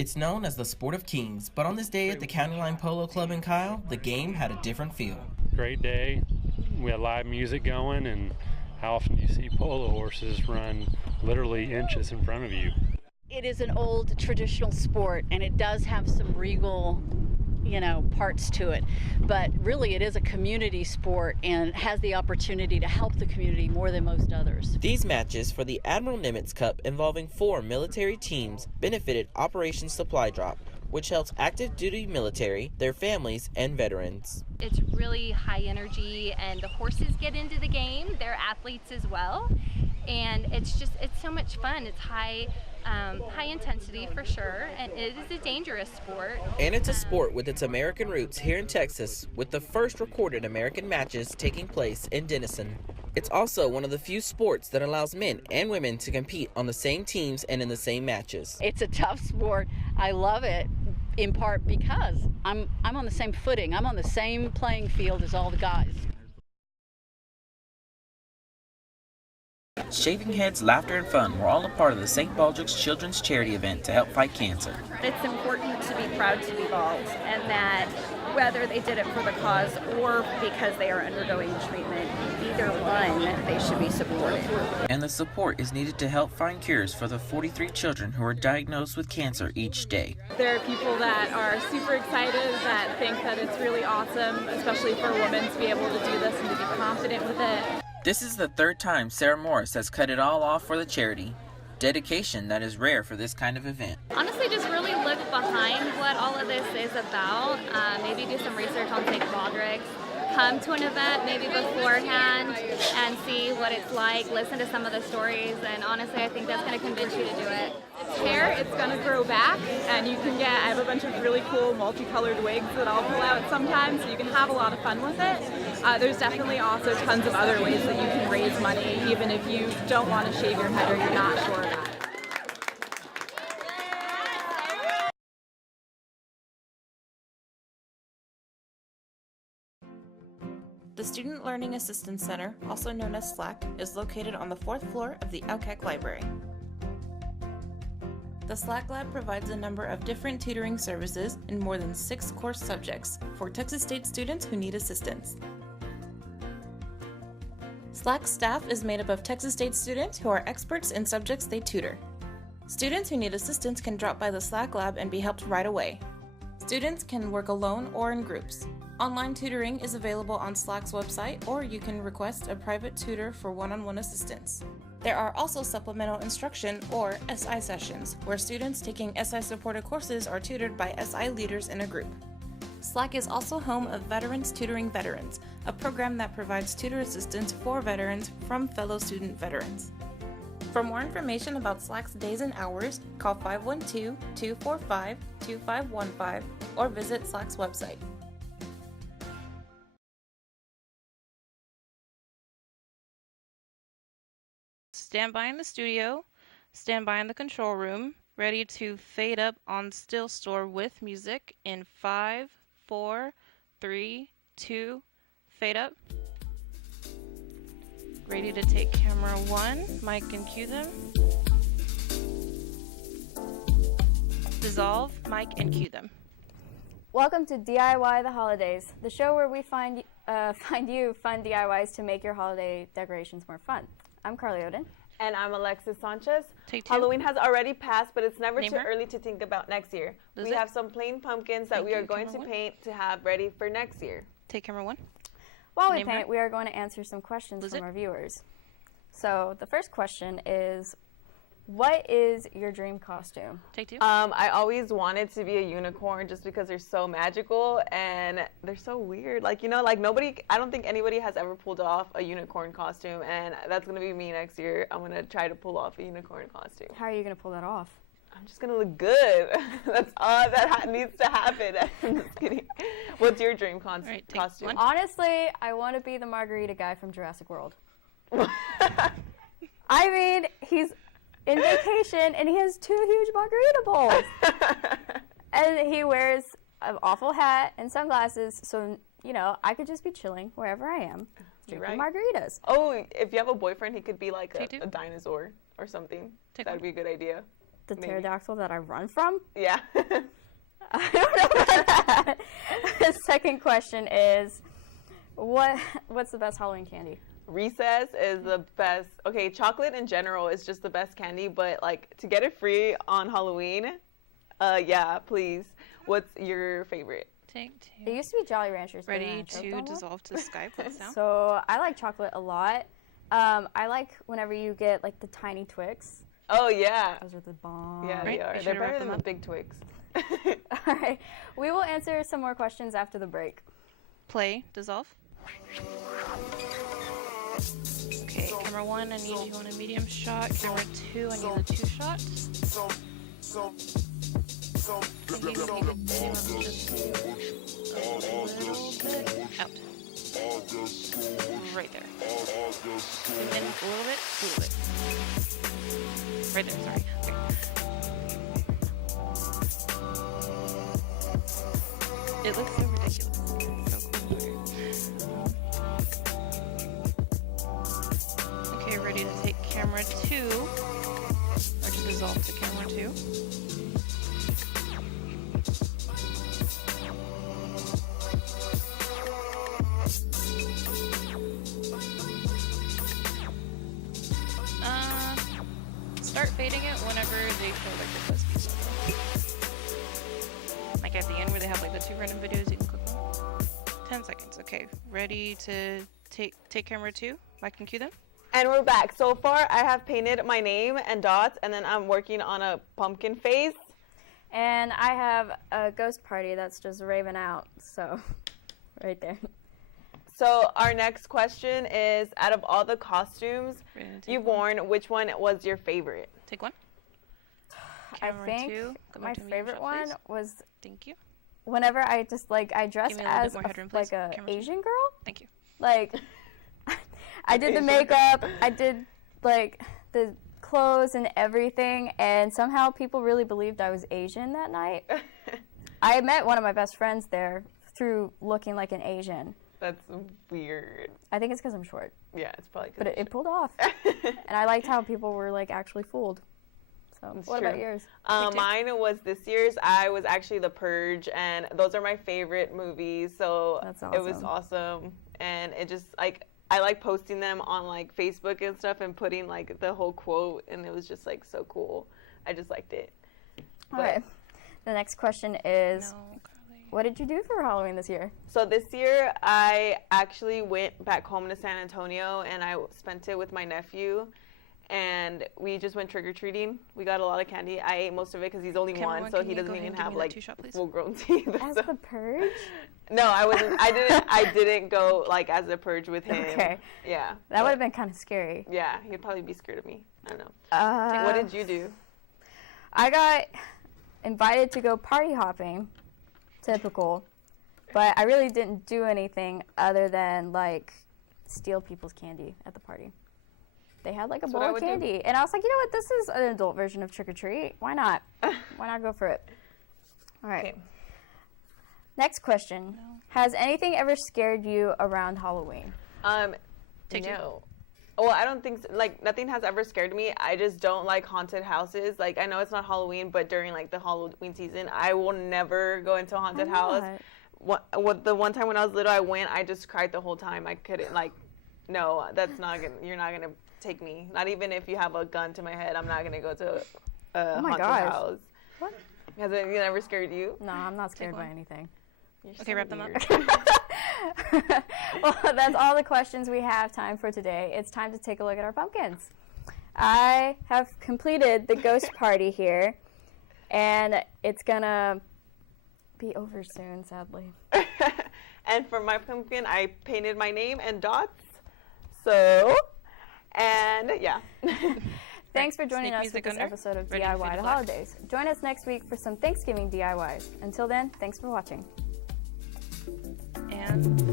It's known as the Sport of Kings, but on this day at the County Line Polo Club in Kyle, the game had a different feel. Great day. We had live music going, and how often do you see polo horses run literally inches in front of you? It is an old traditional sport, and it does have some regal, parts to it. But really, it is a community sport and has the opportunity to help the community more than most others. These matches for the Admiral Nimitz Cup involving 4 military teams benefited Operation Supply Drop, which helps active duty military, their families, and veterans. It's really high energy, and the horses get into the game. They're athletes as well, and it's so much fun. It's high intensity for sure, and it is a dangerous sport. And it's a sport with its American roots here in Texas, with the first recorded American matches taking place in Denison. It's also one of the few sports that allows men and women to compete on the same teams and in the same matches. It's a tough sport. I love it, in part because I'm on the same footing. I'm on the same playing field as all the guys. Shaving heads, laughter, and fun were all a part of the St. Baldricks Children's Charity event to help fight cancer. It's important to be proud to be bald, and that whether they did it for the cause or because they are undergoing treatment, either one, they should be supported. And the support is needed to help find cures for the 43 children who are diagnosed with cancer each day. There are people that are super excited, that think that it's really awesome, especially for a woman to be able to do this and to be confident with it. This is the 3rd time Sarah Morris has cut it all off for the charity. Dedication that is rare for this kind of event. Honestly, just really look behind what all of this is about. Maybe do some research on St. Baldricks. Come to an event maybe beforehand and see what it's like. Listen to some of the stories, and honestly, I think that's going to convince you to do it. It's hair, it's going to grow back, and I have a bunch of really cool multicolored wigs that I'll pull out sometimes, so you can have a lot of fun with it. There's definitely also tons of other ways that you can raise money, even if you don't want to shave your head or you're not sure about it. The Student Learning Assistance Center, also known as SLAC, is located on the 4th floor of the Outcack Library. The SLAC Lab provides a number of different tutoring services in more than 6 course subjects for Texas State students who need assistance. SLAC staff is made up of Texas State students who are experts in subjects they tutor. Students who need assistance can drop by the SLAC Lab and be helped right away. Students can work alone or in groups. Online tutoring is available on SLAC's website, or you can request a private tutor for one-on-one assistance. There are also supplemental instruction, or SI sessions, where students taking SI-supported courses are tutored by SI leaders in a group. SLAC is also home of Veterans Tutoring Veterans, a program that provides tutor assistance for veterans from fellow student veterans. For more information about SLAC's days and hours, call 512-245-2515 or visit SLAC's website. Stand by in the studio, stand by in the control room, ready to fade up on still store with music in 5, 4, 3, 2, fade up. Ready to take camera 1, mic and cue them. Dissolve, mic and cue them. Welcome to DIY the Holidays, the show where we find you fun DIYs to make your holiday decorations more fun. I'm Carly Oden. And I'm Alexis Sanchez. Take 2. Halloween has already passed, but it's never Name too her. early to think about next year. Does We it? have some plain pumpkins that Thank we are you. going to Camera 1. paint to have ready for next year. Take camera 1. While we Name her. paint, we are going to answer some questions Does from it? our viewers. So the first question is, what is your dream costume? Take 2. I always wanted to be a unicorn just because they're so magical and they're so weird. I don't think anybody has ever pulled off a unicorn costume, and that's going to be me next year. I'm going to try to pull off a unicorn costume. How are you going to pull that off? I'm just going to look good. That's all that needs to happen. I'm just kidding. What's your dream Right, take costume? 1. Honestly, I want to be the margarita guy from Jurassic World. I mean, he's in vacation and he has 2 huge margarita bowls. And he wears an awful hat and sunglasses, so, I could just be chilling wherever I am, drinking margaritas. Oh, if you have a boyfriend, he could be like Take 2. a dinosaur or something. Take That'd 1. be a good idea. The pterodactyl that I run from? Yeah. I don't know about that. The second question is, what's the best Halloween candy? Recess is the best. Okay, chocolate in general is just the best candy, but like to get it free on Halloween, yeah, please. What's your favorite? Take It two. used to be Jolly Ranchers. but then Ready I choked to on one. dissolve to Skype this now? So I like chocolate a lot. I like whenever you get like the tiny Twix. Oh yeah. Those are the bomb. Yeah, Right, they are. be sure They're to wrap better than them the up. big Twix. All right. We will answer some more questions after the break. Play, dissolve. Okay, camera 1, I need you on a medium shot. Camera 2, I need the 2 shots. I think you need to zoom up just a little bit. Out. Right there. Zoom in a little bit. Right there, sorry. Okay. It looks so ridiculous. It's so cool. Okay, ready to take camera 2, or to dissolve to camera 2. Start fading it whenever they show like the Crispy logo. Like at the end where they have like the 2 random videos you can click on. 10 seconds. Okay, ready to take camera 2? I can cue them. And we're back. So far, I have painted my name and dots, and then I'm working on a pumpkin face. And I have a ghost party that's just raving out. So, right there. So our next question is, out of all the costumes you've worn, which one was your favorite? Take one. I think 2. Go my back to medium favorite shot, one please. was Thank you. whenever I just like I dressed Give me a little as bit more headroom, please. like a Camera 2. Asian girl. Thank you. Like I did the makeup, I did like the clothes and everything, and somehow people really believed I was Asian that night. I met one of my best friends there through looking like an Asian. That's weird. I think it's because I'm short. Yeah, it's probably. But it pulled off, and I liked how people were like actually fooled. So, That's what true. about yours? Mine was this year's. I was actually The Purge, and those are my favorite movies. So That's it was awesome. awesome, and it just like I like posting them on like Facebook and stuff, and putting like the whole quote, and it was just like so cool. I just liked it. All right. The next question is, No, Carly. what did you do for Halloween this year? So this year, I actually went back home to San Antonio, and I spent it with my nephew. And we just went trick-or-treating. We got a lot of candy. I ate most of it because he's only Camera 1, one, so can he you go doesn't ahead even and give have me that like 2-shot, please? full-grown teeth. As So- the Purge? No, I wasn't. I didn't go like as a Purge with him. Okay. Yeah. That would have been kind of scary. Yeah, he'd probably be scared of me. I don't know. What did you do? I got invited to go party hopping. Typical. But I really didn't do anything other than like steal people's candy at the party. They had like a That's what I bowl of would do. candy, and I was like, you know what? This is an adult version of trick or treat. Why not? Why not go for it? All right. Okay. Next question: has anything ever scared you around Halloween? Take two. No. Well, I don't think so. Like nothing has ever scared me. I just don't like haunted houses. Like I know it's not Halloween, but during like the Halloween season, I will never go into a haunted Why house. not? The one time when I was little, I went. I just cried the whole time. I couldn't like. No, that's not gonna. You're not gonna take me. Not even if you have a gun to my head. I'm not gonna go to a Oh my haunted gosh. house. What? Has it never scared you? No, I'm not scared by one. anything. You're Okay, so wrap them up. weird. Well, that's all the questions we have time for today. It's time to take a look at our pumpkins. I have completed the ghost party here, and it's gonna be over soon, sadly. And for my pumpkin, I painted my name and dots. So, and yeah. Thanks for joining Sneak us music with this under. episode of Ready to fade DIY to to black. Holidays. Join us next week for some Thanksgiving DIYs. Until then, thanks for watching. And